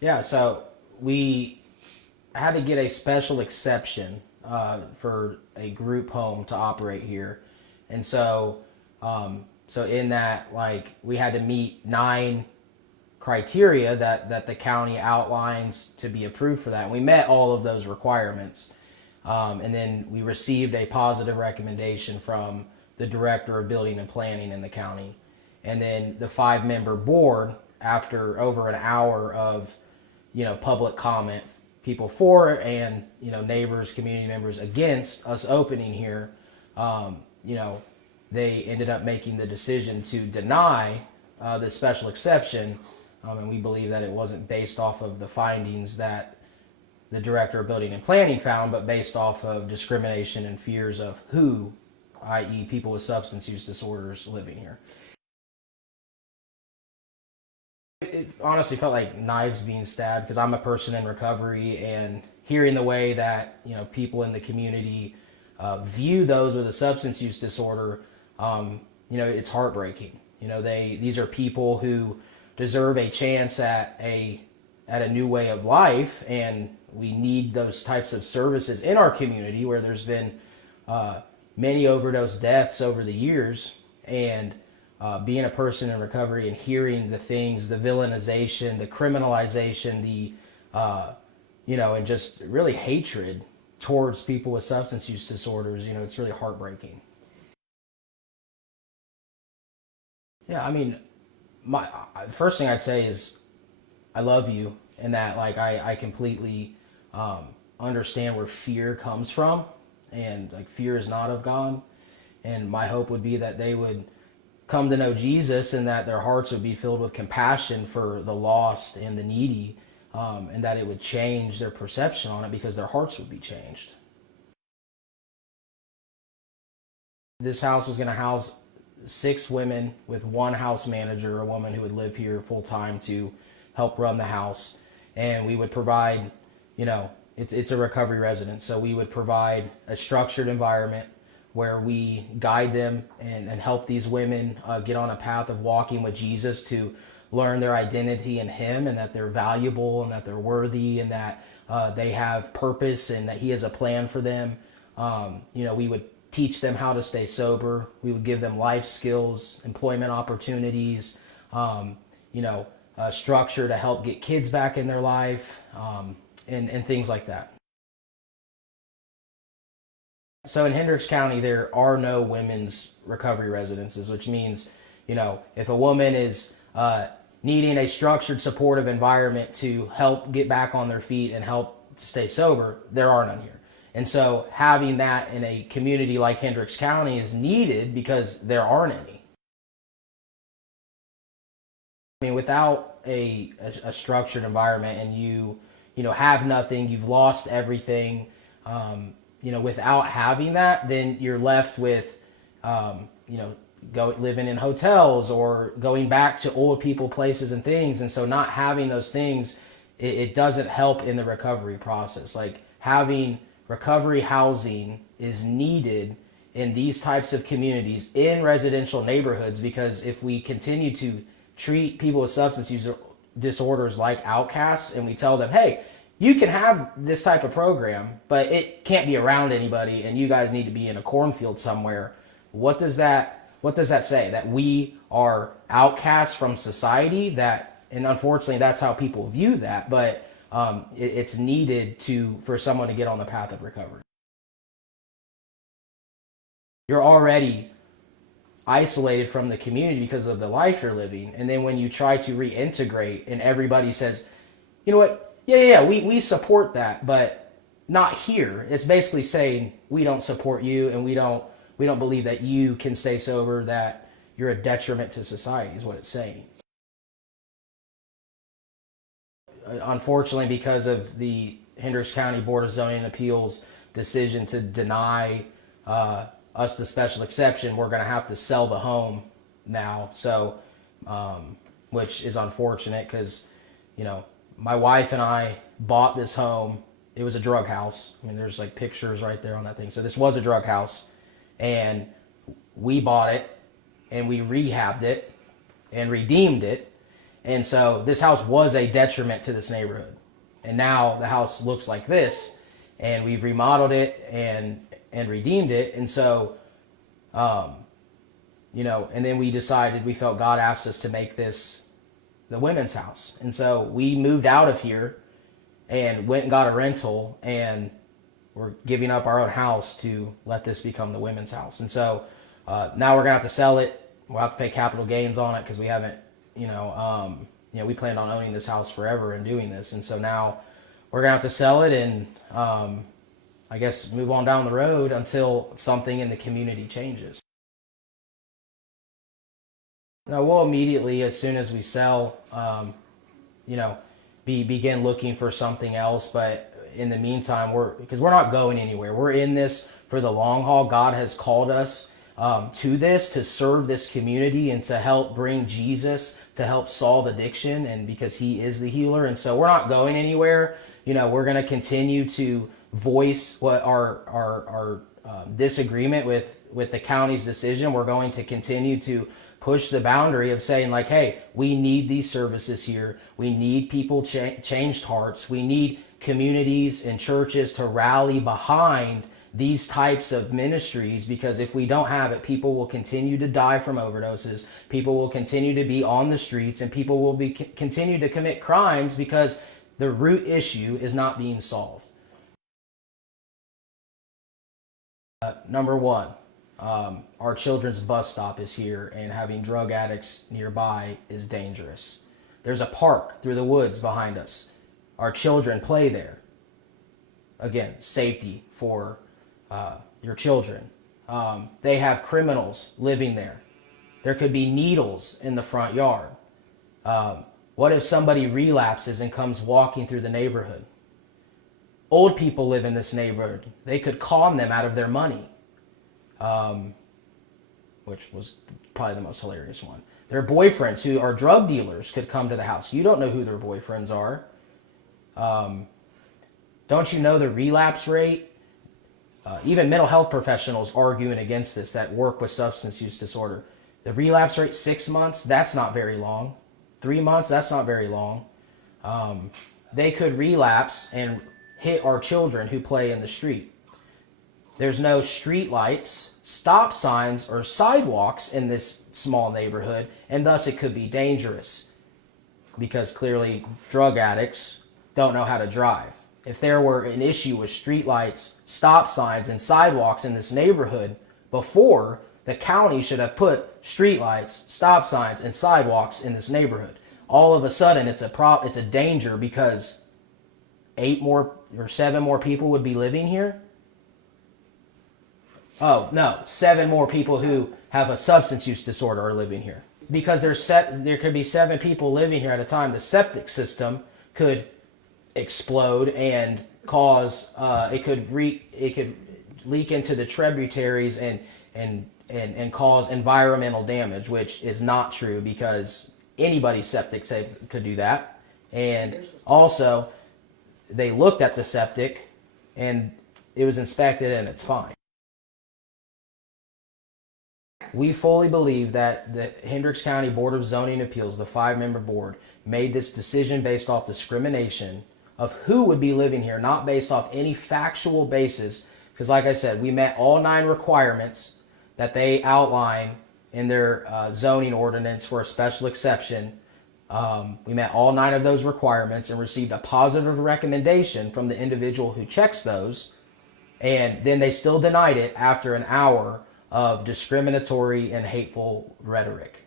Yeah, so we had to get a special exception for a group home to operate here, and so in that, like, we had to meet 9 criteria that the county outlines to be approved for that. And we met all of those requirements, and then we received a positive recommendation from the director of building and planning in the county, and then the 5-member board, after over an hour of public comment, people for and neighbors, community members against us opening here, you know they ended up making the decision to deny the special exception, and we believe that it wasn't based off of the findings that the director of building and planning found, but based off of discrimination and fears of who, i.e., people with substance use disorders living here. It honestly felt like knives being stabbed because I'm a person in recovery, and hearing the way that people in the community view those with a substance use disorder, it's heartbreaking. These are people who deserve a chance at a new way of life, and we need those types of services in our community where there's been many overdose deaths over the years. And being a person in recovery and hearing the things, the villainization, the criminalization, and just really hatred towards people with substance use disorders, it's really heartbreaking. Yeah, I mean, my first thing I'd say is I love you, and that, like, I completely understand where fear comes from, and like fear is not of God. And my hope would be that they would come to know Jesus, and that their hearts would be filled with compassion for the lost and the needy, and that it would change their perception on it because their hearts would be changed. This house was going to house 6 women with one house manager, a woman who would live here full time to help run the house. And we would provide, it's a recovery residence, so we would provide a structured environment where we guide them and help these women get on a path of walking with Jesus, to learn their identity in Him, and that they're valuable and that they're worthy, and that they have purpose and that He has a plan for them. We would teach them how to stay sober. We would give them life skills, employment opportunities, structure to help get kids back in their life, and things like that. So in Hendricks County, there are no women's recovery residences, which means, if a woman is needing a structured, supportive environment to help get back on their feet and help stay sober, there are none here. And so having that in a community like Hendricks County is needed because there aren't any. I mean, without a structured environment, and you have nothing, you've lost everything. Without having that, then you're left with, living in hotels or going back to old people places and things. And so not having those things, it doesn't help in the recovery process. Like, having recovery housing is needed in these types of communities, in residential neighborhoods, because if we continue to treat people with substance use disorders like outcasts, and we tell them, hey, you can have this type of program, but it can't be around anybody, and you guys need to be in a cornfield somewhere. What does that say? That we are outcasts from society? And unfortunately, that's how people view that. But it's needed for someone to get on the path of recovery. You're already isolated from the community because of the life you're living, and then when you try to reintegrate, and everybody says, you know what? Yeah, we support that, but not here. It's basically saying we don't support you, and we don't believe that you can stay sober, that you're a detriment to society, is what it's saying. Unfortunately, because of the Hendricks County Board of Zoning and Appeals decision to deny us the special exception, we're going to have to sell the home now. So, which is unfortunate because, my wife and I bought this home. It was a drug house. I mean, there's like pictures right there on that thing. So this was a drug house, and we bought it, and we rehabbed it and redeemed it. And so this house was a detriment to this neighborhood. And now the house looks like this, and we've remodeled it and redeemed it. And so, and then we decided, we felt God asked us to make this the women's house. And so we moved out of here and went and got a rental, and we're giving up our own house to let this become the women's house. And so now we're gonna have to sell it. We'll have to pay capital gains on it because we haven't, we planned on owning this house forever and doing this. And so now we're gonna have to sell it and I guess move on down the road until something in the community changes. Now we'll immediately, as soon as we sell, begin looking for something else. But in the meantime, because we're not going anywhere. We're in this for the long haul. God has called us to serve this community and to help bring Jesus, to help solve addiction, and because he is the healer. And so we're not going anywhere. We're going to continue to voice what our disagreement with the county's decision. We're going to continue to push the boundary of saying, like, hey, we need these services here. We need people changed hearts. We need communities and churches to rally behind these types of ministries, because if we don't have it, people will continue to die from overdoses. People will continue to be on the streets, and people will continue to commit crimes because the root issue is not being solved. Number one, our children's bus stop is here, and having drug addicts nearby is dangerous. There's a park through the woods behind us. Our children play there. Again, safety for your children. They have criminals living there. There could be needles in the front yard. What if somebody relapses and comes walking through the neighborhood? Old people live in this neighborhood. They could con them out of their money, which was probably the most hilarious one. Their boyfriends, who are drug dealers, could come to the house. You don't know who their boyfriends are. Don't you know the relapse rate? Even mental health professionals arguing against this that work with substance use disorder. The relapse rate, 6 months, that's not very long. 3 months, that's not very long. They could relapse and hit our children who play in the street. There's no street lights, stop signs, or sidewalks in this small neighborhood, and thus it could be dangerous because clearly drug addicts don't know how to drive. If there were an issue with street lights, stop signs, and sidewalks in this neighborhood before, the county should have put street lights, stop signs, and sidewalks in this neighborhood. All of a sudden, it's a danger because 8 more or 7 more people would be living here. Oh, no, 7 more people who have a substance use disorder are living here. Because there could be 7 people living here at a time. The septic system could explode and cause it could leak into the tributaries and cause environmental damage, which is not true because anybody's septic could do that. And also, they looked at the septic and it was inspected and it's fine. We fully believe that the Hendricks County Board of Zoning Appeals, the 5-member board, made this decision based off discrimination of who would be living here, not based off any factual basis. Because like I said, we met all 9 requirements that they outline in their zoning ordinance for a special exception. We met all 9 of those requirements and received a positive recommendation from the individual who checks those. And then they still denied it after an hour of discriminatory and hateful rhetoric.